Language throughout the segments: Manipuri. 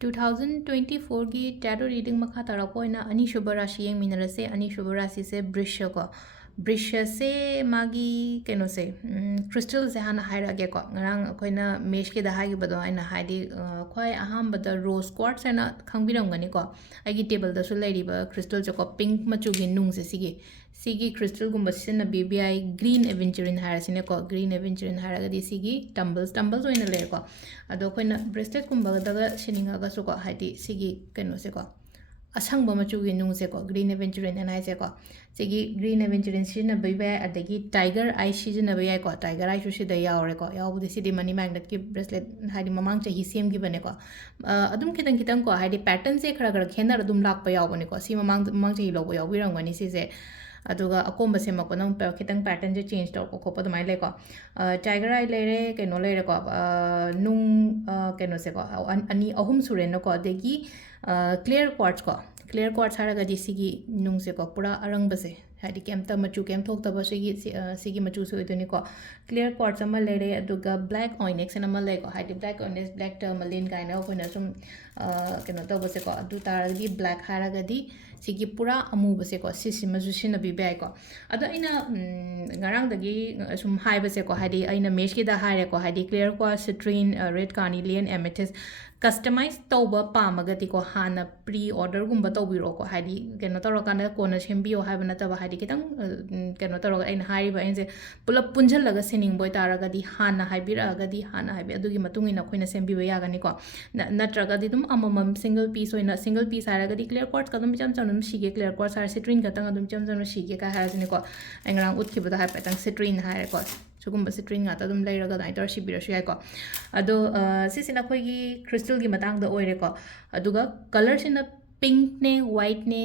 2024 की tarot reading मखा तारापोइना अनिशुभ राशि येंगमिनरसे अनिशुभ राशि से वृश्य को वृश्य से मागी केनो से क्रिस्टल से हाना हाइरागे को ngarang akoina mesh ki da hagi bado aina haidi khwai aham bada rose quartz ana khangbiram gani ko agi table da su lairi ba crystal jo ko pink machu gi nung se sigi crystal gumba sin na bbi green aventurine harasine ko green aventurine haraga di sigi tumbles oina le ko ado akoina bracelet gumba da sininga ga su ko haidi sigi keno se ko asangba machu gi nung se ko green aventurine anai se ko sigi green aventurine sin na bbi adagi tiger eye si na bbi ko tiger eye su si da yaure ko yaw bu si di money magnet ki bracelet haidi mamang chahi sem gi bane ko adum kitang ko haidi pattern se khara khara khenar adum lak pa yaw bane ko si mamang chahi lo bo yaw bi rang gani si se aduga akomba sema ko nang kitang pattern je change to ko pa dumai le ko tiger eye le re keno le re ko nung keno se ko ani ahum sure no ko degi clear quartz haraga di sigi nung se ko pura arang base hadi kemta machu kem thok ta ba sigi machu so idoni ko clear quartz ama le re aduga black onyx ama le ko hadi black onyx black tourmaline kaina ko na sum keno to base ko adu taragi black haraga di sigi pura amu base ko sisi mazu sina bi bai ko ado ina ngarang dagi sum hai base ko hadi aina mesh ki da hare ko hadi clear quartz citrine red carnelian amethyst customize tauba pamagati ko hana pre order gumba tawbiro ko hadi keno taro kana kona sembio haiba nataba hadi kitang keno taro aina haiba ense pulap punjal laga sening boy taraga di hana haibira aga di hana haibi adugi matung ina khoina sembiba yagani ko natraga di dum amamam single piece haraga di clear quartz kadum cham cham shige clear quartz har citrine katang adum cham cham shige ka harasini ko engrang utkibada hai patang citrine hare ko sugumba citrine ngata adum leiraga dai tor shibirasu yai ko ado sisina khoi gi crystal gi matang da oire ko aduga color sina pink ne white ne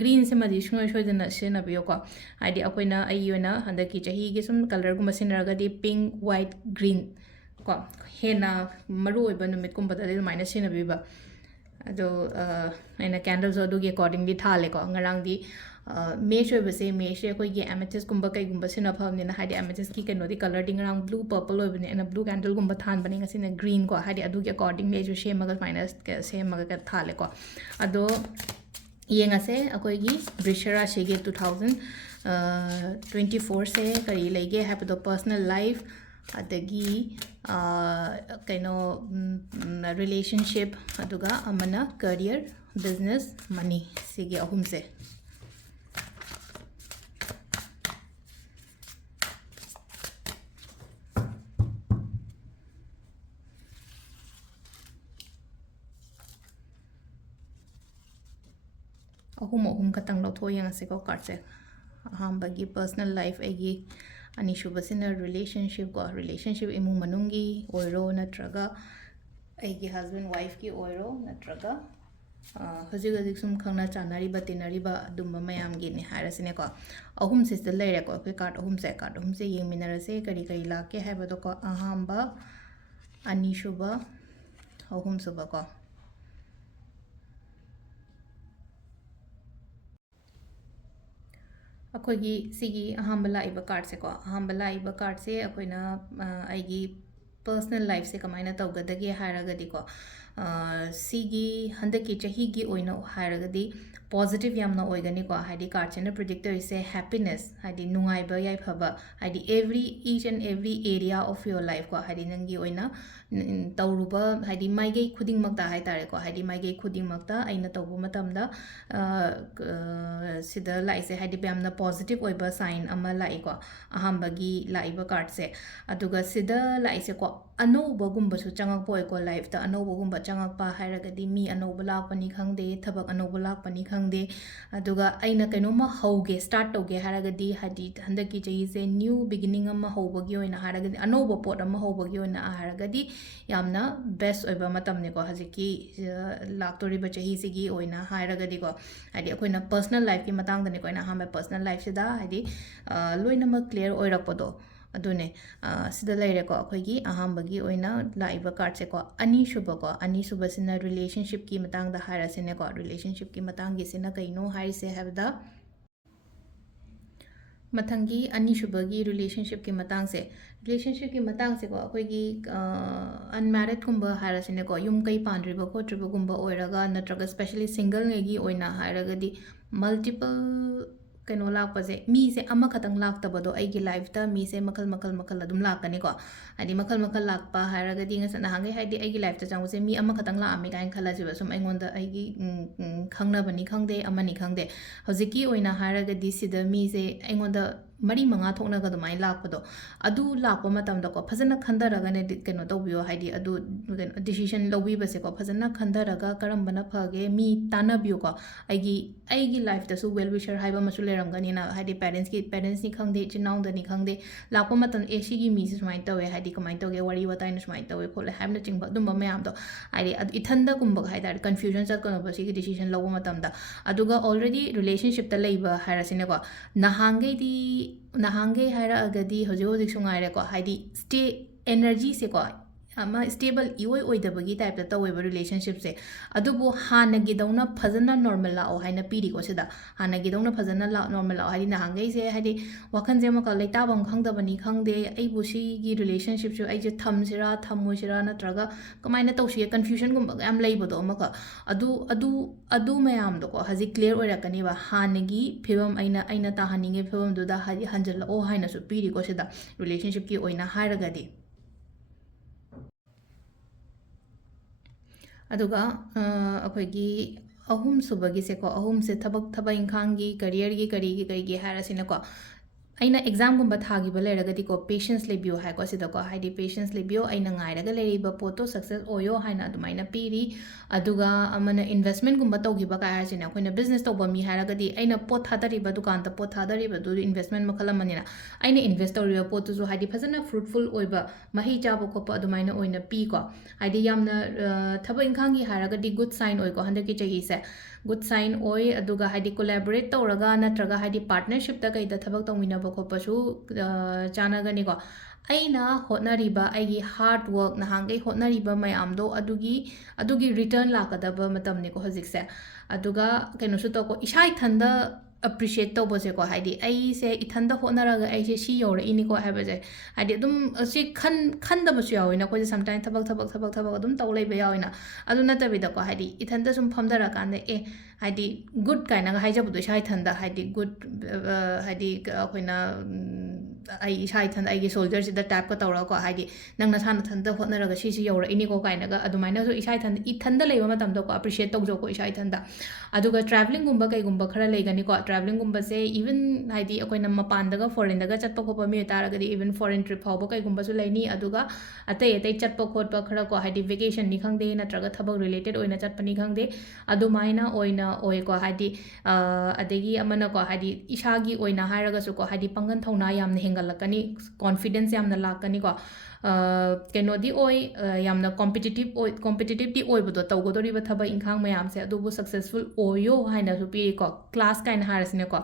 green se madi shoi dana sina biyo ko adi akoina ayona handa ki chahi gi sum color gumba sinaraga di pink white green ko hena maru oiba numit kumba da maina sina biba ado aina candles adugi accordingly thale ko ngarang di mesh oibase mesh koi gi amethyst gumba kai gumba sina phamni na hadi amethyst ki keno di color ding rang blue purple oibane and blue candle gumba than bani ngasi na green ko hadi adu ki accordingly ju shame maga minus same maga ka thale ko ado yengase akoi gi Brisha Rashi ge 2024 se kari lege have the personal life adagi kaino relationship aduga amana career business money sige ahum se ahum katang lo tho yang se ko card se aham bagi personal life egi ani shubasina relationship imu manungi oiro natraga egi husband wife ki oiro natraga hojig sum khangna chanari ba tinari ba dumba mayam gi ni harasine ko ahum se le re ko ke card ahum se yeng minara se kari la ke ha ba do ko aham ba ani shuba ahum suba ko अखोगी सिगी अहमबला इबा कार्ड से को अहमबला इबा कार्ड से अखोइना आइगी पर्सनल लाइफ से कमाइना तौगदगे हारगदी को सिगी हंदकी चहीगी ओइना हारगदी पॉजिटिव यामना ओइगनी को हाइडी कार्ड से प्रेडिक्ट तोइसे हैप्पीनेस हाइडी नुंगाइबा याइफबा हाइडी every each and every area of your life को हाइडी नंगी ओइना तौरुबा हाइडी माइगे खुदिंग मक्ता हाइ तारे को हाइडी माइगे खुदिंग मक्ता आइना तौबु मतमदा सिदा लाइसे हाइडी बेमना पॉजिटिव ओइबा साइन अमा लाई को अहमबगी लाइबा कार्ड से अदुगा सिदा लाइसे को अनौबगुंबसु चंगकपोय को लाइफ ता अनौबगुंबा चंगकपा हाइरगदी मी अनौब लाकपनी खंगदे थबक अनौब लाकपनी खंगदे अदुगा आइना कैनोमा हौगे स्टार्ट तौगे हाइरगदी हाइडी हंदकी चही से न्यू बिगिनिंग अमा हौबगी ओइना हाइरगदी अनौब पोट अमा हौबगी ओइना हाइरगदी यामना बेस्ट ओइबा मतमने को हजिकी लाक्तोरिबा चही सिगी ओइना हाइरगदी को हाइडी अखोइना पर्सनल लाइफ की मतंग दने कोइना हम पर्सनल लाइफ से दा हाइडी लोइनम क्लियर ओइरकपदो अदुने सिदा लेरे को अखोइगी अहामबगी ओइना लाइबा कार्ड से को अनी शुभ सिना रिलेशनशिप की मतंग दा हाइरसिने को रिलेशनशिप की मतंग गिसिना कइनो हाइसे हैबदा ꯃꯊꯪꯒꯤ ꯑꯅꯤꯁꯨꯕꯒꯤ ꯔꯤꯂꯦꯁꯟꯁꯤꯞꯀꯤ ꯃꯇꯥꯡꯁꯦ ꯔꯤꯂꯦꯁꯟꯁꯤꯞꯀꯤ ꯃꯇꯥꯡꯁꯦꯀꯣ ꯑꯩꯈꯣꯏꯒꯤ ꯑꯟꯃꯦꯔꯤꯗꯀꯨꯝꯕ ꯍꯥꯏꯔꯁꯤꯅꯦꯀꯣ ꯌꯨꯝ ꯀꯩ ꯄꯥꯟꯗ꯭ꯔꯤꯕ ꯈꯣꯠꯇ꯭ꯔꯤꯕꯒꯨꯝꯕ ꯑꯣꯏꯔꯒ ꯅꯠꯇ꯭ꯔꯒ ꯁ꯭ꯄꯦꯁꯦꯂꯤ ꯁꯤꯡꯒꯜꯉꯩꯒꯤ ꯑꯣꯏꯅ ꯍꯥꯏꯔꯒꯗꯤ ꯃꯜꯇꯤꯄꯜ ꯀꯩꯅꯣ ꯂꯥꯛꯄꯁꯦ ꯃꯤꯁꯦ ꯑꯃꯈꯛꯇꯪ ꯂꯥꯛꯇꯕꯗꯣ ꯑꯩꯒꯤ ꯂꯥꯏꯐꯇ ꯃꯤꯁꯦ ꯃꯈꯜ ꯑꯗꯨꯝ ꯂꯥꯛꯀꯅꯤꯀꯣ ꯍꯥꯏꯗꯤ ꯃꯈꯜ ꯂꯥꯛꯄ ꯍꯥꯏꯔꯒꯗꯤ ꯉꯁꯥꯏ ꯅꯍꯥꯟꯒꯩ ꯍꯥꯏꯗꯤ ꯑꯩꯒꯤ ꯂꯥꯏꯐꯇ ꯆꯪꯕꯁꯦ ꯃꯤ ꯑꯃꯈꯛꯇꯪ ꯂꯥꯛꯑꯝꯃꯦ ꯀꯥꯏꯅ ꯈꯜꯂꯁꯦꯕ ꯁꯨꯝ ꯑꯩꯉꯣꯟꯗ ꯑꯩꯒꯤ ꯈꯪꯅꯕꯅꯤ ꯈꯪꯗꯦ ꯑꯃꯅꯤ ꯈꯪꯗꯦ ꯍꯧꯖꯤꯛꯀꯤ ꯑꯣꯏꯅ ꯍꯥꯏꯔꯒꯗꯤ ꯁꯤꯗ ꯃꯤꯁꯦ ꯑꯩꯉꯣꯟꯗ ꯃꯔꯤ ꯃꯉꯥ ꯊꯣꯛꯅꯒ ꯑꯗꯨꯃꯥꯏꯅ ꯂꯥꯛꯄꯗꯣ ꯑꯗꯨ ꯂꯥꯛꯄ ꯃꯇꯝꯗꯀꯣ ꯐꯖꯅ ꯈꯟꯊꯔꯒꯅꯦ ꯀꯩꯅꯣ ꯇꯧꯕꯤꯌꯣ ꯍꯥꯏꯗꯤ ꯑꯗꯨ ꯀꯩꯅꯣ ꯗꯤꯁꯤஷꯟ ꯂꯧꯕꯤꯕꯁꯦꯀꯣ ꯐꯖꯅ ꯈꯟꯊꯔꯒ ꯀꯔꯝꯕꯅ ꯐꯒꯦ ꯃꯤ ꯇꯥꯟꯅꯕꯤꯌꯨꯀꯣ ꯑꯩꯒꯤ ꯂꯥꯏꯐꯇꯁꯨ ꯋꯦꯜ ꯋꯤشꯔ ꯍꯥꯏꯕ ꯑꯃꯁꯨ ꯂꯩꯔꯝꯒꯅꯤꯅ ꯍꯥꯏꯗꯤ ꯄꯦꯔꯦꯟꯁꯅꯤ ꯈꯪꯗꯦ ꯏꯆꯤꯟ ꯏꯅꯥꯎꯗꯅꯤ ꯈꯪꯗꯦ ꯂꯥꯛꯄ ꯃꯇꯝꯗ ꯁꯤꯒꯤ ꯃꯤꯁꯦ ꯁꯨꯃꯥꯏꯅ ꯇꯧꯋꯦ ꯍꯥꯏꯗꯤ ꯀꯃꯥꯏꯅ ꯇꯧꯒꯦ ꯋꯥꯔꯤ ꯋꯥꯇꯥꯏꯅ ꯁꯨꯃꯥꯏꯅ ꯇꯧꯋꯦ ꯈꯣꯠꯂꯦ ꯍꯥꯏꯕꯅꯆꯤꯡꯕ ꯑꯗꯨꯝꯕ ꯃꯌꯥꯝꯗꯣ ꯍꯥꯏꯗꯤ ꯏꯊꯟꯗꯒꯨꯝꯕ ꯍꯥꯏꯇꯥꯔꯦ ꯀꯟꯐ꯭ꯌꯨꯖꯟ ꯆꯠꯀꯅꯣꯕ ꯁꯤꯒꯤ ꯗꯤꯁꯤꯖꯟ ꯂꯧꯕ ꯃꯇꯝꯗ ꯑꯗꯨꯒ ꯑꯣꯜꯔꯦꯗꯤ ꯔꯤꯂꯦꯁꯟꯁꯤꯞꯇ ꯂꯩꯕ ꯍꯥꯏꯔꯁꯤꯅꯦꯀꯣ ꯅꯍꯥꯟꯈꯩ ꯍꯥꯏꯔꯛꯑꯒꯗꯤ ꯍꯧꯖꯤꯛꯁꯨ ꯉꯥꯏꯔꯦꯀꯣ ꯍꯥꯏꯗꯤ ꯑꯦꯅꯔꯖꯤꯁꯦꯀꯣ ꯑꯃ ꯁ꯭ꯇꯦꯕꯜ ꯏꯑꯣꯏ ꯑꯣꯏꯗꯕꯒꯤ ꯇꯥꯏꯞꯇ ꯇꯧꯋꯦꯕ ꯔꯤꯂꯦꯁꯟꯁꯤꯞꯁꯦ ꯑꯗꯨꯕꯨ ꯍꯥꯟꯅꯒꯤꯗꯧꯅ ꯐꯖꯅ ꯅꯣꯔꯃꯦꯜ ꯂꯥꯛꯑꯣ ꯍꯥꯏꯅ ꯄꯤꯔꯤꯀꯣ ꯁꯤꯗ ꯍꯥꯟꯅꯒꯤꯗꯧꯅ ꯐꯖꯅ ꯅꯣꯔꯃꯦꯜ ꯂꯥꯛꯑꯣ ꯍꯥꯏꯗꯤ ꯅꯍꯥꯟꯈꯩꯁꯦ ꯍꯥꯏꯗꯤ ꯋꯥꯈꯟꯁꯦ ꯑꯃꯈꯛ ꯂꯩꯇꯥꯐꯝ ꯈꯪꯗꯕꯅꯤ ꯈꯪꯗꯦ ꯑꯩꯕꯨ ꯁꯤꯒꯤ ꯔꯤꯂꯦꯁꯟꯁꯤꯞꯁꯨ ꯑꯩꯁꯦ ꯊꯝꯁꯤꯔꯥ ꯊꯝꯃꯣꯏꯁꯤꯔꯥ ꯅꯠꯇ꯭ꯔꯒ ꯀꯃꯥꯏꯅ ꯇꯧꯁꯤꯒꯦ ꯀꯟꯐ꯭ꯌꯨꯖꯟꯒꯨꯝꯕ ꯌꯥꯝ ꯂꯩꯕꯗꯣ ꯑꯃꯈꯛ ꯑꯗꯨ ꯃꯌꯥꯝꯗꯣꯀꯣ ꯍꯧꯖꯤꯛ ꯀ꯭ꯂꯤꯌꯔ ꯑꯣꯏꯔꯛꯀꯅꯦꯕ ꯍꯥꯟꯅꯒꯤ ꯐꯤꯕꯝ ꯑꯩꯅ ꯇꯥꯍꯟꯅꯤꯡꯉꯤ ꯐꯤꯕꯝꯗꯨꯗ ꯍꯥꯏꯗꯤ ꯍꯟꯖꯤꯜꯂꯛꯑꯣ ꯍꯥꯏꯅꯁꯨ ꯄꯤꯔꯤꯀꯣ ꯁꯤꯗ ꯔꯤꯂꯦꯁꯟꯁꯤꯞꯀꯤ ꯑꯣꯏꯅ ꯍꯥꯏꯔꯒꯗꯤ ꯑꯗꯨꯒ ꯑꯩꯈꯣꯏꯒꯤ ꯑꯍꯨꯝꯁꯨꯕꯒꯤꯁꯦꯀꯣ ꯑꯍꯨꯝꯁꯦ ꯊꯕꯛ ꯏꯪꯈꯥꯡꯒꯤ ꯀꯔꯤꯌꯔꯒꯤ ꯀꯔꯤꯒꯤ ꯍꯥꯏꯔꯁꯤꯅꯀꯣ ꯑꯩꯅ ꯑꯦꯛꯖꯥꯝꯒꯨꯝꯕ ꯊꯥꯈꯤꯕ ꯂꯩꯔꯒꯗꯤꯀꯣ ꯄꯦꯁꯦꯟꯁ ꯂꯩꯕꯤꯌꯣ ꯍꯥꯏꯀꯣ ꯁꯤꯗꯀꯣ ꯍꯥꯏꯗꯤ ꯄꯦꯁꯦꯟꯁ ꯂꯩꯕꯤꯌꯣ ꯑꯩꯅ ꯉꯥꯏꯔꯒ ꯂꯩꯔꯤꯕ ꯄꯣꯠꯇꯣ ꯁꯛꯁꯦꯁ ꯑꯣꯏꯌꯣ ꯍꯥꯏꯅ ꯑꯗꯨꯃꯥꯏꯅ ꯄꯤꯔꯤ ꯑꯗꯨꯒ ꯑꯃꯅ ꯏꯟꯚꯦꯁꯠꯃꯦꯟꯠꯒꯨꯝꯕ ꯇꯧꯈꯤꯕ ꯀꯥꯏ ꯍꯥꯏꯔꯤꯁꯤꯅꯦ ꯑꯩꯈꯣꯏꯅ ꯕꯤꯖꯤꯅꯦꯁ ꯇꯧꯕ ꯃꯤ ꯍꯥꯏꯔꯒꯗꯤ ꯑꯩꯅ ꯄꯣꯠ ꯊꯥꯗꯔꯤꯕ ꯗꯨꯀꯥꯟꯗ ꯄꯣꯠ ꯊꯥꯗꯔꯤꯕꯗꯨ ꯏꯟꯚꯦꯁꯠꯃꯦꯟꯠ ꯃꯈꯜ ꯑꯃꯅꯤꯅ ꯑꯩꯅ ꯏꯟꯚꯦꯁꯠ ꯇꯧꯔꯤꯕ ꯄꯣꯠꯇꯨꯁꯨ ꯍꯥꯏꯗꯤ ꯐꯖꯅ ꯐ꯭ꯔꯨꯠꯐꯨꯜ ꯑꯣꯏꯕ ꯃꯍꯩ ꯆꯥꯕ ꯈꯣꯠꯄ ꯑꯗꯨꯃꯥꯏꯅ ꯑꯣꯏꯅ ꯄꯤꯀꯣ ꯍꯥꯏꯗꯤ ꯌꯥꯝꯅ ꯊꯕꯛ ꯏꯪꯈꯥꯡꯒꯤ ꯍꯥꯏꯔꯒꯗꯤ ꯒꯨꯗ ꯁꯥꯏꯟ ꯑꯣꯏꯀꯣ ꯍꯟꯗꯛꯀꯤ ꯆꯍꯤꯁꯦ ꯒꯨꯗ ꯁꯥꯏꯟ ꯑꯣꯏ ꯑꯗꯨꯒ ꯍꯥꯏꯗꯤ ꯀꯣꯂꯦꯕꯣꯔꯦꯠ ꯇꯧꯔꯒ ꯅꯠꯇ꯭ꯔꯒ ꯍꯥꯏꯗꯤ ꯄꯥꯔꯠꯅꯔꯁꯤꯞꯇ ꯀꯩꯗ ꯊꯕꯛ ꯇꯧꯃꯤꯟꯅꯕ ꯈꯣꯠꯄꯁꯨ ꯆꯥꯟꯅꯒꯅꯤꯀꯣ ꯑꯩꯅ ꯍꯣꯠꯅꯔꯤꯕ ꯑꯩꯒꯤ ꯍꯥꯔꯠ ꯋꯔꯛ ꯅꯍꯥꯟꯈꯩ ꯍꯣꯠꯅꯔꯤꯕ ꯃꯌꯥꯝꯗꯣ ꯑꯗꯨꯒꯤ ꯔꯤꯇꯔꯟ ꯂꯥꯛꯀꯗꯕ ꯃꯇꯝꯅꯤꯀꯣ ꯍꯧꯖꯤꯛꯁꯦ ꯑꯗꯨꯒ ꯀꯩꯅꯣꯁꯨ ꯇꯧꯀꯣ ꯏꯁꯥ ꯏꯊꯟꯗ ꯑꯦꯄ꯭ꯔꯤꯁꯤꯌꯦꯠ ꯇꯧꯕꯁꯦꯀꯣ ꯍꯥꯏꯗꯤ ꯑꯩꯁꯦ ꯏꯊꯟꯗ ꯍꯣꯠꯅꯔꯒ ꯑꯩꯁꯦ ꯁꯤ ꯌꯧꯔꯛꯏꯅꯤꯀꯣ ꯍꯥꯏꯕꯁꯦ ꯍꯥꯏꯗꯤ ꯑꯗꯨꯝ ꯑꯁꯤ ꯈꯟꯗꯕꯁꯨ ꯌꯥꯎꯋꯤꯅ ꯑꯩꯈꯣꯏꯁꯦ ꯁꯝꯇꯥꯏꯝ ꯊꯕꯛ ꯑꯗꯨꯝ ꯇꯧ ꯂꯩꯕ ꯌꯥꯎꯋꯤꯅ ꯑꯗꯨ ꯅꯠꯇꯕꯤꯗꯀꯣ ꯍꯥꯏꯗꯤ ꯏꯊꯟꯇ ꯁꯨꯝ ꯐꯝꯊꯔꯀꯥꯟꯗ ꯍꯥꯏꯗꯤ ꯒꯨꯗ ꯀꯥꯏꯅꯒ ꯍꯥꯏꯖꯕꯗꯣ ꯏꯁꯥ ꯏꯊꯟꯗ ꯍꯥꯏꯗꯤ ꯒꯨꯗ ꯍꯥꯏꯗꯤ ꯑꯩꯈꯣꯏꯅ ꯑꯩ ꯏꯁꯥ ꯏꯊꯟꯗ ꯑꯩꯒꯤ ꯁꯣꯜꯖꯔꯁꯤꯗ ꯇꯥꯏꯞꯀ ꯇꯧꯔꯒꯀꯣ ꯍꯥꯏꯗꯤ ꯅꯪ ꯅꯁꯥ ꯅꯊꯟꯇ ꯍꯣꯠꯅꯔꯒ ꯁꯤꯁꯤ ꯌꯧꯔꯛꯏꯅꯤꯀꯣ ꯀꯥꯏꯅꯒ ꯑꯗꯨꯃꯥꯏꯅꯁꯨ ꯏꯊꯟꯗ ꯂꯩꯕ ꯃꯇꯝꯗꯀꯣ ꯑꯦꯄ꯭ꯔꯤꯁꯤꯌꯦꯠ ꯇꯧꯖꯧꯀꯣ ꯏꯁꯥ ꯏꯊꯟꯗ ꯑꯗꯨꯒ ꯇ꯭ꯔꯥꯚꯦꯂꯤꯡꯒꯨꯝꯕ ꯀꯩꯒꯨꯝꯕ ꯈꯔ ꯂꯩꯒꯅꯤꯀꯣ ꯇ꯭ꯔꯥꯚꯦꯂꯤꯡꯒꯨꯝꯕꯁꯦ ꯏꯚꯟ ꯍꯥꯏꯗꯤ ꯑꯩꯈꯣꯏꯅ ꯃꯄꯥꯟꯗꯒ ꯐꯣꯔꯦꯟꯗꯒ ꯆꯠꯄ ꯈꯣꯠꯄ ꯃꯤ ꯑꯣꯏꯇꯥꯔꯒꯗꯤ ꯏꯚꯟ ꯐꯣꯔꯦꯟ ꯇ꯭ꯔꯤꯞ ꯐꯥꯎꯕ ꯀꯩꯒꯨꯝꯕꯁꯨ ꯂꯩꯅꯤ ꯑꯗꯨꯒ ꯑꯇꯩ ꯆꯠꯄ ꯈꯣꯠꯄ ꯈꯔ ꯀꯣ ꯍꯥꯏꯗꯤ ꯚꯦꯀꯦꯁꯟꯅꯤ ꯈꯪꯗꯦ ꯅꯠꯇ꯭ꯔꯒ ꯊꯕꯛ ꯔꯤꯂꯦꯇꯦꯠ ꯑꯣꯏꯅ ꯆꯠꯄꯅꯤ ꯈꯪꯗꯦ ꯑꯗꯨꯃꯥꯏꯅ ꯑꯣꯏꯀꯣ ꯍꯥꯏꯗꯤ ꯑꯗꯒꯤ ꯑꯃꯅꯀꯣ ꯍꯥꯏꯗꯤ ꯏꯁꯥꯒꯤ ꯑꯣꯏꯅ ꯍꯥꯏꯔꯒꯁꯨꯀꯣ ꯍꯥꯏꯗꯤ ꯄꯥꯡꯒꯜ ꯊꯧꯅꯥ ꯌꯥꯝꯅ ꯍꯦꯟꯒꯠꯂꯛꯀꯅꯤ ꯀꯣꯟꯐꯤꯗꯦꯟꯁ ꯌꯥꯝꯅ ꯂꯥꯛꯀꯅꯤꯀꯣ ꯀꯩꯅꯣꯗꯤ ꯌꯥꯝꯅ ꯀꯣꯝꯄꯤꯇꯤꯇꯤꯞꯇꯤ ꯑꯣꯏꯕꯗꯣ ꯇꯧꯒꯗꯧꯔꯤꯕ ꯊꯕꯛ ꯏꯪꯈꯥꯡ ꯃꯌꯥꯝꯁꯦ ꯑꯗꯨꯕꯨ ꯁꯛꯁꯦꯁꯐꯨꯜ ꯑꯣꯏꯌꯣ ꯍꯥꯏꯅꯁꯨ ꯄꯤꯔꯤꯀꯣ ꯀ꯭ꯂꯥꯁ ꯀꯥꯏꯅ ꯍꯥꯏꯔꯁꯤꯅꯦꯀꯣ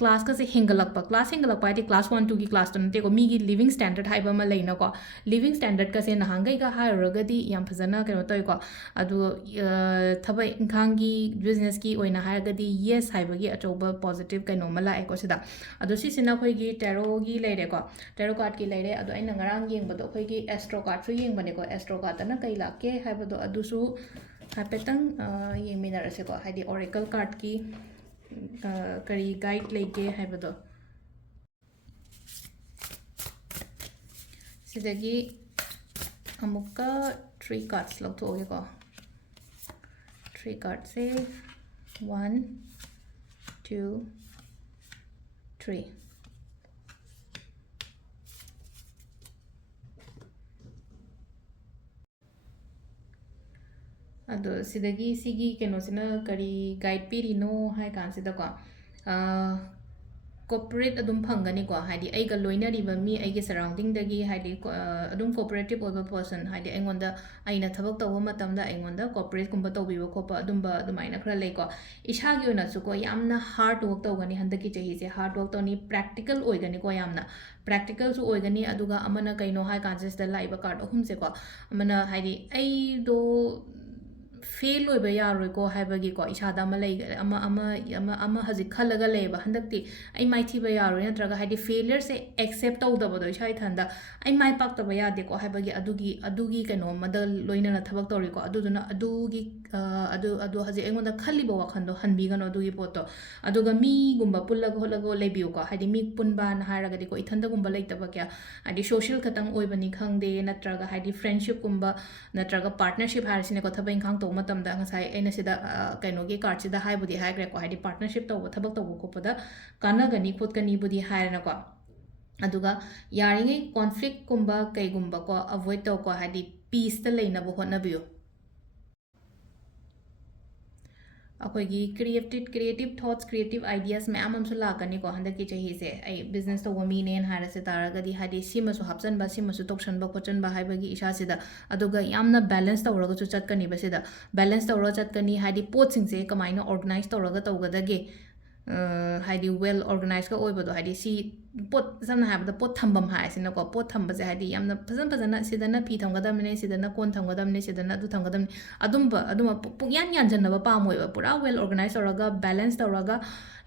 ꯀ꯭ꯂꯥꯁꯀꯁꯦ ꯍꯦꯟꯒꯠꯂꯛꯄ ꯍꯥꯏꯗꯤ ꯀ꯭ꯂꯥꯁ 1 2ꯒꯤ ꯀ꯭ꯂꯥꯁꯇꯣ ꯅꯠꯇꯦꯀꯣ ꯃꯤꯒꯤ ꯂꯤꯕꯤꯡ ꯁ꯭ꯇꯦꯟꯗꯔꯠ ꯍꯥꯏꯕ ꯑꯃ ꯂꯩꯅꯀꯣ ꯂꯤꯕꯤꯡ ꯁ꯭ꯇꯦꯟꯗꯔꯠꯀꯁꯦ nahangaiga hairugadi yam phazana keno toiko adu thabai ingkhanggi business ki oina hairugadi yes haibagi achouba positive keno ma lae ko sida adu si sina khoi gi tarot gi leire ko tarot card ki leire adu aina ngarang yengbado khoi gi astro card su yengbane ko astro card na kai lakke haibado adu su hapetang yengminarase ko haidi oracle card ki kari guide leke haibado sidagi amukka 3 cards lagthogeko 3 cards se 1 2 3 ado sidagi sigi keno sina kari guide pirino hai kan sida ko corporate adum phangani ko haidi aiga loinariba mi aigi surrounding dagi haidi adum cooperative over person haidi aingonda aina thabak tawa matamda aingonda corporate kumba tawbiba khopa adumba adumaina khara lei ko ishagi ona su ko yamna hard work tawgani handaki chahi se hard work tawni practical oigani ko yamna practical su oigani aduga amana kaino hai consist da laiba card ahum se ko amana haidi ai do fail ꯑꯣꯏꯕ ꯌꯥꯔꯣꯏꯀꯣ ꯍꯥꯏꯕꯒꯤꯀꯣ ꯏꯁꯥꯗ ꯑꯃ ꯂꯩ ꯑꯃ ꯍꯧꯖꯤꯛ ꯈꯜꯂꯒ ꯂꯩꯌꯦꯕ ꯍꯟꯗꯛꯇꯤ ꯑꯩ ꯃꯥꯏꯊꯤꯕ ꯌꯥꯔꯣꯏ ꯅꯠꯇ꯭ꯔꯒ ꯍꯥꯏꯗꯤ ꯐꯦꯂꯤꯌꯔꯁꯦ ꯑꯦꯛꯁꯦꯞ ꯇꯧꯗꯕꯗꯣ ꯏꯁꯥ ꯏꯊꯟꯗ ꯑꯩ ꯃꯥꯏ ꯄꯥꯛꯇꯕ ꯌꯥꯗꯦꯀꯣ ꯍꯥꯏꯕꯒꯤ ꯑꯗꯨꯒꯤ ꯀꯩꯅꯣ ꯑꯃꯗ ꯂꯣꯏꯅꯅ ꯊꯕꯛ ꯇꯧꯔꯤꯀꯣ ꯑꯗꯨꯗꯨꯅ ꯑꯗꯨ ꯍꯧꯖꯤꯛ ꯑꯩꯉꯣꯟꯗ ꯈꯜꯂꯤꯕ ꯋꯥꯈꯟꯗꯣ ꯍꯟꯕꯤꯒꯅꯣ ꯑꯗꯨꯒꯤ ꯄꯣꯠꯇꯣ ꯑꯗꯨꯒ ꯃꯤꯒꯨꯝꯕ ꯄꯨꯜꯂꯒ ꯍꯣꯠꯂꯒ ꯂꯩꯕꯤꯌꯨꯀꯣ ꯍꯥꯏꯗꯤ ꯃꯤ ꯄꯨꯟꯕꯅ ꯍꯥꯏꯔꯒꯗꯤꯀꯣ ꯏꯊꯟꯗꯒꯨꯝꯕ ꯂꯩꯇꯕ ꯀꯌꯥ ꯍꯥꯏꯗꯤ ꯁꯣꯁꯤꯌꯦꯜ ꯈꯇꯪ ꯑꯣꯏꯕꯅꯤ ꯈꯪꯗꯦ ꯅꯠꯇ꯭ꯔꯒ ꯍꯥꯏꯗꯤ ꯐ꯭ꯔꯦꯟꯗshipꯀꯨꯝꯕ ꯅꯠꯇ꯭ꯔꯒ ꯄꯥꯔꯠꯅꯔship ꯍꯥꯏꯔꯤꯁꯤꯅꯦꯀꯣ ꯊꯕꯛ ꯏꯪꯈꯥꯡ ꯇꯧꯕ ꯃꯇꯝꯗ ꯉꯁꯥꯏ ꯑꯩꯅ ꯁꯤꯗ ꯀꯩꯅꯣꯒꯤ ꯀꯥꯔꯠꯁꯤꯗ ꯍꯥꯏꯕꯨꯗꯤ ꯍꯥꯏꯈ꯭ꯔꯦꯀꯣ ꯍꯥꯏꯗꯤ ꯄꯥꯔꯠꯅꯔship ꯇꯧꯕ ꯊꯕꯛ ꯇꯧꯕ ꯈꯣꯠꯄꯗ ꯀꯥꯟꯅꯒꯅꯤ ꯈꯣꯠꯀꯅꯤꯕꯨꯗꯤ ꯍꯥꯏꯔꯦꯅꯀꯣ ꯑꯗꯨꯒ ꯌꯥꯔꯤꯉꯩ ꯀꯣꯟꯐ꯭ꯂꯤꯛꯀꯨꯝꯕ ꯀꯩꯒꯨꯝꯕꯀꯣ ꯑꯦꯚꯣꯏꯗ ꯇꯧꯀꯣ ꯍꯥꯏꯗꯤ ꯄꯤꯁꯇ ꯂꯩꯅꯕ ꯍꯣꯠꯅꯕꯤꯌꯨ ꯑꯩꯈꯣꯏꯒꯤ ꯀ꯭रिꯌꯦꯇꯤꯞ ꯊꯣꯠꯁ ꯀ꯭रिꯌꯦꯇꯤꯞ ꯑꯥꯏꯗꯤꯌꯥꯁ ꯃꯌꯥꯝ ꯑꯃꯁꯨ ꯂꯥꯛꯀꯅꯤꯀꯣ ꯍꯟꯗꯛꯀꯤ ꯆꯍꯤꯁꯦ ꯑꯩ ꯕꯤꯖꯅꯦꯁ ꯇꯧꯕ ꯃꯤꯅꯦꯅ ꯍꯥꯏꯔꯁꯦ ꯇꯥꯔꯒꯗꯤ ꯍꯥꯏꯗꯤ ꯁꯤꯃꯁꯨ ꯍꯥꯞꯆꯟꯕ ꯁꯤꯃꯁꯨ ꯇꯧꯁꯟꯕ ꯈꯣꯠꯆꯟꯕ ꯍꯥꯏꯕꯒꯤ ꯏꯁꯥꯁꯤꯗ ꯑꯗꯨꯒ ꯌꯥꯝꯅ ꯕꯦꯂꯦꯟꯁ ꯇꯧꯔꯒꯁꯨ ꯆꯠꯀꯅꯤꯕ ꯁꯤꯗ ꯕꯦꯂꯦꯟꯁ ꯇꯧꯔꯒ ꯆꯠꯀꯅꯤ ꯍꯥꯏꯗꯤ ꯄꯣꯠꯁꯤꯡꯁꯦ ꯀꯃꯥꯏꯅ ꯑꯣꯔꯒꯅꯥꯏꯖ ꯇꯧꯔꯒ ꯇꯧꯒꯗꯒꯦ ꯍꯥꯏꯗꯤ ꯋꯦꯜ ꯑꯣꯔꯒꯅꯥꯏꯖꯀ ꯑꯣꯏꯕꯗꯣ ꯍꯥꯏꯗꯤ ꯁꯤ ꯄꯣꯠ ꯁꯝꯅ ꯍꯥꯏꯔꯕꯗ ꯄꯣꯠ ꯊꯝꯐꯝ ꯍꯥꯏꯔꯁꯤꯅꯀꯣ ꯄꯣꯠ ꯊꯝꯕꯁꯦ ꯍꯥꯏꯗꯤ ꯌꯥꯝꯅ ꯐꯖꯅ ꯁꯤꯗꯅ ꯐꯤ ꯊꯝꯒꯗꯕꯅꯤ ꯁꯤꯗꯅ ꯀꯣꯟ ꯊꯝꯒꯗꯕꯅꯤ ꯁꯤꯗꯅ ꯑꯗꯨ ꯊꯝꯒꯗꯕꯅꯤ ꯑꯗꯨꯝꯕ ꯄꯨꯡꯌꯥꯟ ꯌꯥꯟꯁꯤꯟꯅꯕ ꯄꯥꯝꯃꯣꯏꯕ ꯄꯨꯔꯥ ꯋꯦꯜ ꯑꯣꯔꯒꯅꯥꯏꯖ ꯇꯧꯔꯒ ꯕꯦꯂꯦꯟꯁ ꯇꯧꯔꯒ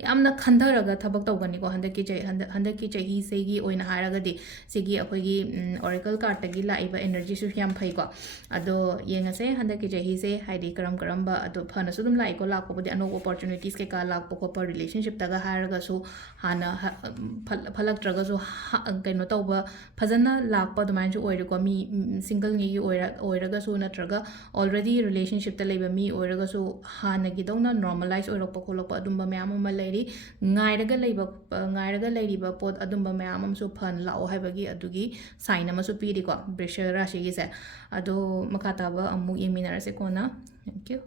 ꯌꯥꯝꯅ ꯈꯟꯊꯔꯒ ꯊꯕꯛ ꯇꯧꯒꯅꯤꯀꯣ ꯍꯟꯗꯛꯀꯤ ꯆꯍꯤꯁꯤꯒꯤ ꯑꯣꯏꯅ ꯍꯥꯏꯔꯒꯗꯤ ꯁꯤꯒꯤ ꯑꯩꯈꯣꯏꯒꯤ ꯑꯣꯔꯦꯀꯜ ꯀꯥꯔꯠꯇꯒꯤ ꯂꯥꯛꯏꯕ एनर्जीꯁꯨ ꯌꯥꯝ ꯐꯩꯀꯣ ꯑꯗꯣ ꯌꯦꯡꯉꯁꯦ ꯍꯟꯗꯛꯀꯤ ꯆꯍꯤꯁꯦ ꯍꯥꯏꯗꯤ ꯀꯔꯝꯕ ꯑꯗꯣ ꯐꯅꯁꯨ ꯑꯗꯨꯝ ꯂꯥꯛꯏꯀꯣ ꯂꯥꯛꯄꯕꯨꯗꯤ ꯑꯅꯧꯕ ꯑꯣꯄꯣꯔꯆꯨꯅꯤꯇꯤꯁ ꯀꯩꯀꯥ ꯂꯥꯛꯄ ꯈꯣꯠꯄ ꯔꯤꯂꯦꯁꯟshipꯇꯒ ꯍꯥꯏꯔꯒꯁꯨ ꯍꯥꯟꯅ ꯐꯠꯂꯛꯇ꯭ꯔꯒꯁꯨ ꯀꯩꯅꯣ ꯇꯧꯕ ꯐꯖꯅ ꯂꯥꯛꯄ ꯑꯗꯨꯃꯥꯏꯅꯁꯨ ꯑꯣꯏꯔꯦꯀꯣ ꯃꯤ ꯁꯤꯡꯒꯜꯉꯩꯒꯤ ꯑꯣꯏꯔꯒꯁꯨ ꯅꯠꯇ꯭ꯔꯒ ꯑꯣꯜꯔꯦꯗꯤ ꯔꯤꯂꯦꯁꯟshipꯇ ꯂꯩꯕ ꯃꯤ ꯑꯣꯏꯔꯒꯁꯨ ꯍꯥꯟꯅꯒꯤꯗꯧꯅ ꯅꯣꯔꯃꯦꯂꯥꯏꯁ ꯑꯣꯏꯔꯛꯄ ꯈꯣꯠꯂꯛꯄ ꯑꯗꯨꯝꯕ ꯃꯌꯥꯝ ꯑꯃ ꯂꯩꯔꯤ ꯉꯥꯏꯔꯒ ꯂꯩꯔꯤꯕ ꯄꯣꯠ ꯑꯗꯨꯝꯕ ꯃꯌꯥꯝ ꯑꯃꯁꯨ ꯐꯅ ꯂꯥꯛꯑꯣ ꯍꯥꯏꯕꯒꯤ ꯑꯗꯨꯒꯤ ꯁꯥꯏꯟ ꯑꯃꯁꯨ ꯄꯤꯔꯤꯀꯣ ꯕ꯭ꯔꯤꯁ ꯔꯥಶꯤꯒꯤꯁꯦ ꯑꯗꯣ ꯃꯈꯥ ꯇꯥꯕ ꯑꯃꯨꯛ ꯌꯦꯡꯃꯤꯟꯅꯔꯁꯦ ꯀꯣꯟꯅ ꯊꯦꯡꯛ ꯌꯨ